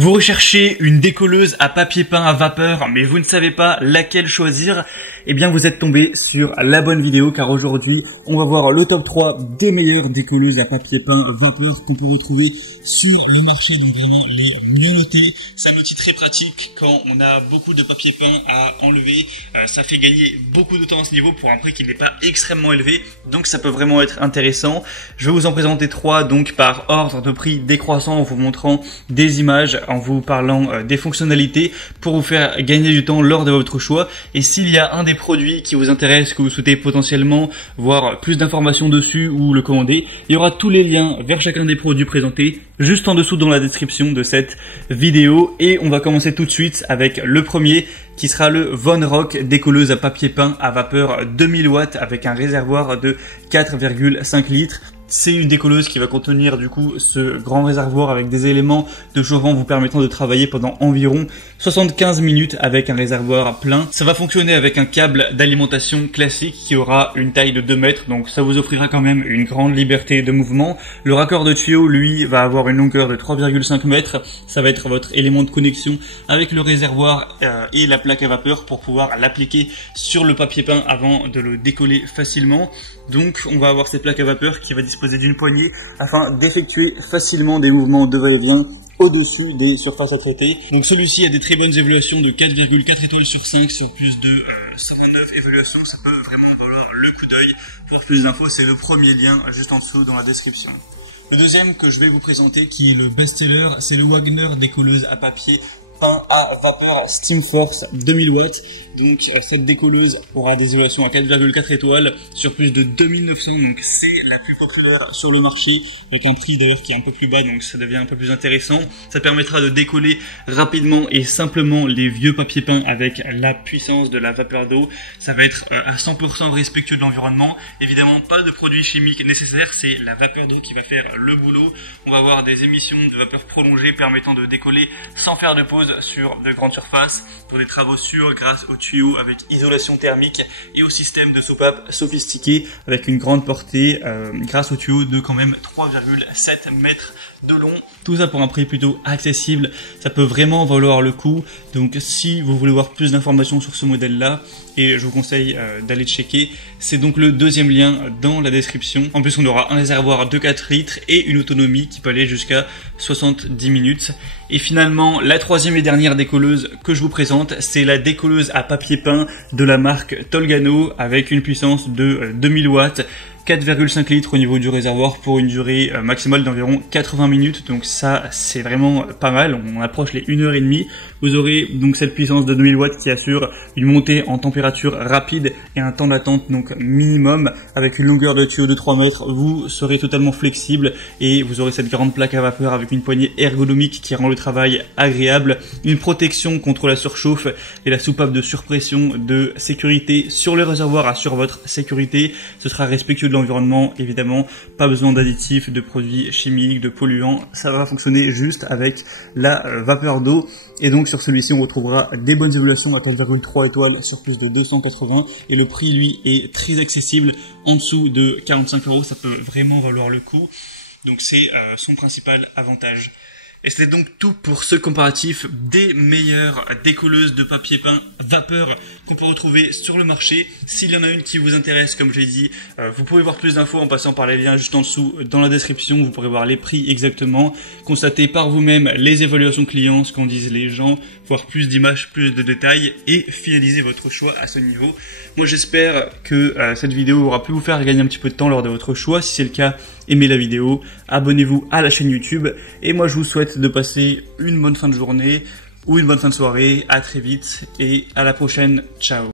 Vous recherchez une décolleuse à papier peint à vapeur, mais vous ne savez pas laquelle choisir? Eh bien, vous êtes tombé sur la bonne vidéo, car aujourd'hui, on va voir le top 3 des meilleures décolleuses à papier peint vapeur qu'on peut retrouver sur le marché, donc vraiment les mieux notés. C'est un outil très pratique quand on a beaucoup de papier peint à enlever. Ça fait gagner beaucoup de temps à ce niveau pour un prix qui n'est pas extrêmement élevé, donc ça peut vraiment être intéressant. Je vais vous en présenter 3, donc par ordre de prix décroissant, en vous montrant des images, en vous parlant des fonctionnalités pour vous faire gagner du temps lors de votre choix. Et s'il y a un des produits qui vous intéresse, que vous souhaitez potentiellement voir plus d'informations dessus ou le commander, il y aura tous les liens vers chacun des produits présentés juste en dessous dans la description de cette vidéo. Et on va commencer tout de suite avec le premier, qui sera le Von Rock décolleuse à papier peint à vapeur 2000 watts avec un réservoir de 4,5 litres. C'est une décolleuse qui va contenir du coup ce grand réservoir avec des éléments de chauffant vous permettant de travailler pendant environ 75 minutes avec un réservoir plein. Ça va fonctionner avec un câble d'alimentation classique qui aura une taille de 2 mètres, donc ça vous offrira quand même une grande liberté de mouvement. Le raccord de tuyau, lui, va avoir une longueur de 3,5 mètres. Ça va être votre élément de connexion avec le réservoir et la plaque à vapeur pour pouvoir l'appliquer sur le papier peint avant de le décoller facilement. Donc on va avoir cette plaque à vapeur qui va disposer d'une poignée afin d'effectuer facilement des mouvements de va-et-vient au-dessus des surfaces à traiter. Donc celui-ci a des très bonnes évaluations de 4,4 étoiles sur 5 sur plus de 109 évaluations. Ça peut vraiment valoir le coup d'œil. Pour plus d'infos, c'est le premier lien juste en dessous dans la description. Le deuxième que je vais vous présenter, qui est le best-seller, c'est le Wagner décolleuse à papier peint à vapeur Steam Force 2000 watts. Donc cette décolleuse aura des évaluations à 4,4 étoiles sur plus de 2900, donc c'est la plus populaire sur le marché, avec un prix d'ailleurs qui est un peu plus bas, donc ça devient un peu plus intéressant. Ça permettra de décoller rapidement et simplement les vieux papiers peints avec la puissance de la vapeur d'eau. Ça va être à 100% respectueux de l'environnement. Évidemment, pas de produits chimiques nécessaires, c'est la vapeur d'eau qui va faire le boulot. On va avoir des émissions de vapeur prolongées permettant de décoller sans faire de pause sur de grandes surfaces, pour des travaux sûrs grâce aux tuyaux avec isolation thermique et au système de soupape sophistiqué avec une grande portée grâce aux tuyaux de quand même 3,7 mètres de long. Tout ça pour un prix plutôt accessible. Ça peut vraiment valoir le coup. Donc si vous voulez voir plus d'informations sur ce modèle là, et je vous conseille d'aller checker, c'est donc le deuxième lien dans la description. En plus on aura un réservoir de 4 litres et une autonomie qui peut aller jusqu'à 70 minutes. Et finalement, la troisième et dernière décolleuse que je vous présente, c'est la décolleuse à papier peint de la marque Tolgano avec une puissance de 2000 watts, 4,5 litres au niveau du réservoir pour une durée maximale d'environ 80 minutes. Donc ça, c'est vraiment pas mal. On approche les 1h30. Vous aurez donc cette puissance de 2000 watts qui assure une montée en température rapide et un temps d'attente donc minimum. Avec une longueur de tuyau de 3 mètres, vous serez totalement flexible et vous aurez cette grande plaque à vapeur avec une poignée ergonomique qui rend le travail agréable. Une protection contre la surchauffe et la soupape de surpression de sécurité sur le réservoir assure votre sécurité. Ce sera respectueux de l'environnement, évidemment. Pas besoin d'additifs, de produits chimiques, de polluants. Ça va fonctionner juste avec la vapeur d'eau. Et donc sur celui-ci, on retrouvera des bonnes évaluations à 4,3 étoiles sur plus de 280. Et le prix, lui, est très accessible. En dessous de 45 €, ça peut vraiment valoir le coup. Donc c'est son principal avantage. Et c'était donc tout pour ce comparatif des meilleures décolleuses de papier peint vapeur qu'on peut retrouver sur le marché. S'il y en a une qui vous intéresse, comme j'ai dit, vous pouvez voir plus d'infos en passant par les liens juste en dessous dans la description. Vous pourrez voir les prix exactement, constater par vous-même les évaluations clients, ce qu'en disent les gens, voir plus d'images, plus de détails et finaliser votre choix à ce niveau. Moi j'espère que cette vidéo aura pu vous faire gagner un petit peu de temps lors de votre choix. Si c'est le cas, aimez la vidéo, abonnez-vous à la chaîne YouTube et moi je vous souhaite de passer une bonne fin de journée ou une bonne fin de soirée. À très vite et à la prochaine. Ciao.